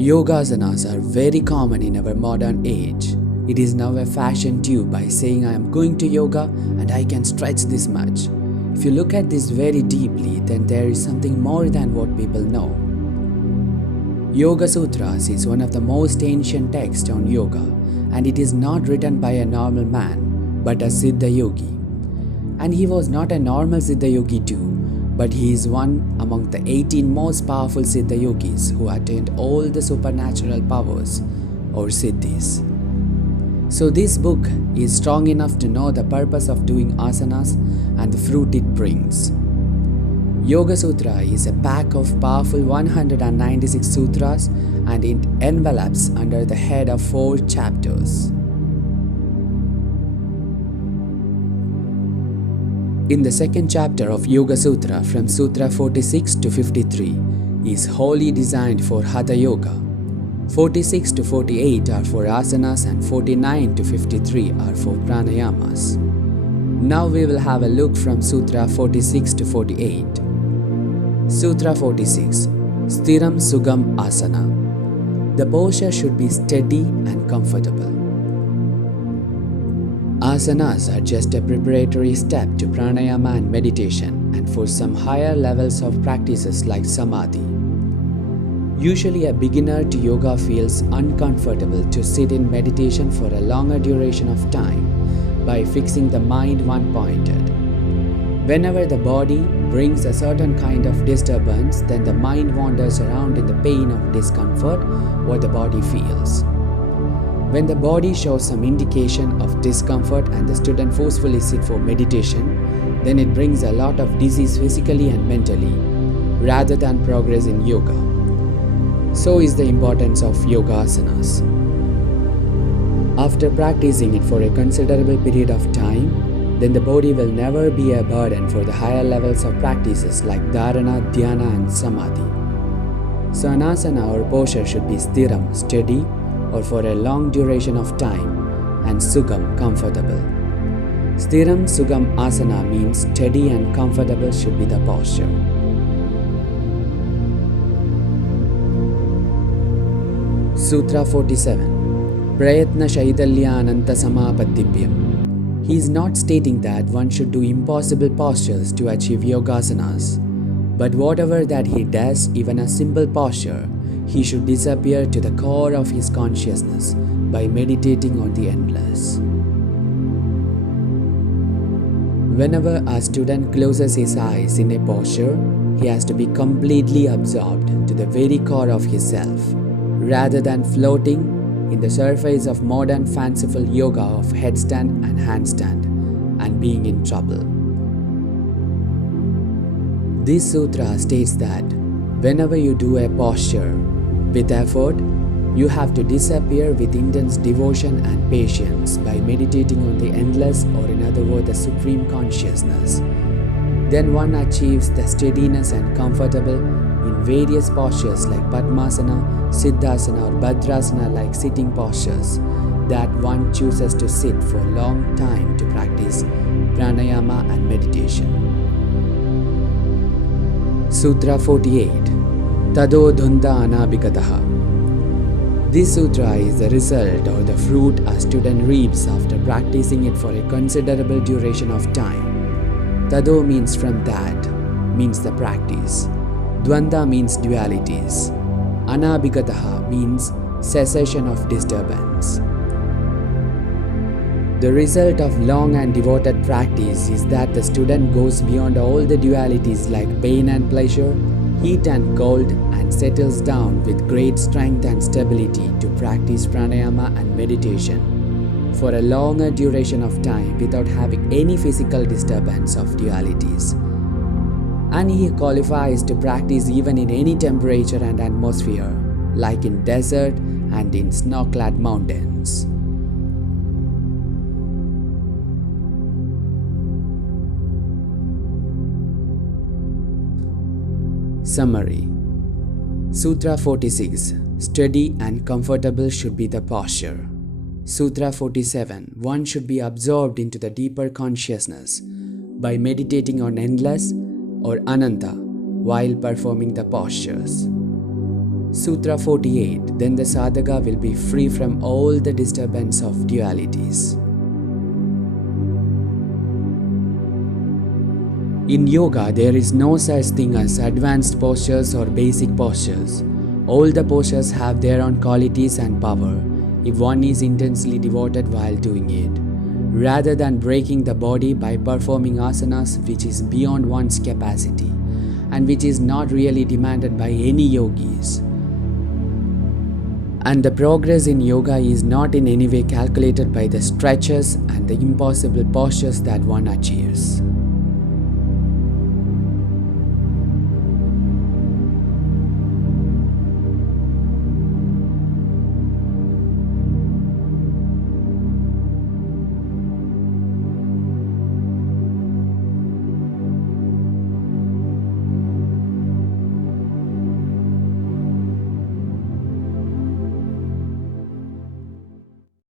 Yogasanas are very common in our modern age. It is now a fashion tube by saying I am going to yoga and I can stretch this much. If you look at this very deeply, then there is something more than what people know. Yoga Sutras is one of the most ancient texts on yoga, and it is not written by a normal man, but a siddha yogi. And he was not a normal siddha yogi too, but he is one among the 18 most powerful siddha yogis who attained all the supernatural powers, or siddhis. So this book is strong enough to know the purpose of doing asanas and the fruit it brings. Yoga Sutra is a pack of powerful 196 sutras, and it envelops under the head of 4 chapters. In the second chapter of Yoga Sutra, from Sutra 46 to 53, is wholly designed for hatha yoga. 46 to 48 are for asanas and 49 to 53 are for pranayamas. Now we will have a look from Sutra 46 to 48. Sutra 46, Sthiram Sugam Asana. The posture should be steady and comfortable. Asanas are just a preparatory step to pranayama and meditation, and for some higher levels of practices like samadhi. Usually a beginner to yoga feels uncomfortable to sit in meditation for a longer duration of time by fixing the mind one-pointed. Whenever the body brings a certain kind of disturbance, then the mind wanders around in the pain of discomfort what the body feels. When the body shows some indication of discomfort and the student forcefully sits for meditation, then it brings a lot of disease physically and mentally, rather than progress in yoga. So is the importance of yoga asanas. After practicing it for a considerable period of time, then the body will never be a burden for the higher levels of practices like dharana, dhyana and samadhi. So an asana or posture should be sthiram, steady, or for a long duration of time, and sugam, comfortable. Sthiram Sugam Asana means steady and comfortable should be the posture. Sutra 47, Prayatna Shaidalya Ananta Samapatibhyam. He is not stating that one should do impossible postures to achieve yogasanas, but whatever that he does, even a simple posture, he should disappear to the core of his consciousness by meditating on the endless. Whenever a student closes his eyes in a posture, he has to be completely absorbed to the very core of his self, rather than floating in the surface of modern fanciful yoga of headstand and handstand and being in trouble. This sutra states that whenever you do a posture with effort, you have to disappear with intense devotion and patience by meditating on the endless, or in other words, the supreme consciousness. Then one achieves the steadiness and comfortable in various postures like Padmasana, Siddhasana or Bhadrasana, like sitting postures that one chooses to sit for a long time to practice pranayama and meditation. Sutra 48, Tado Dhunda Anabhikataha. This sutra is the result or the fruit a student reaps after practicing it for a considerable duration of time. Tado means from that, means the practice. Dvanda means dualities. Anabhikataha means cessation of disturbance. The result of long and devoted practice is that the student goes beyond all the dualities like pain and pleasure, heat and cold, and settles down with great strength and stability to practice pranayama and meditation for a longer duration of time without having any physical disturbance of dualities. And he qualifies to practice even in any temperature and atmosphere, like in desert and in snow-clad mountains. Summary. Sutra 46, steady and comfortable should be the posture. Sutra 47, one should be absorbed into the deeper consciousness by meditating on endless or ananta while performing the postures. Sutra 48. Then the sadhaka will be free from all the disturbance of dualities. In yoga, there is no such thing as advanced postures or basic postures. All the postures have their own qualities and power if one is intensely devoted while doing it, rather than breaking the body by performing asanas which is beyond one's capacity and which is not really demanded by any yogis. And the progress in yoga is not in any way calculated by the stretches and the impossible postures that one achieves.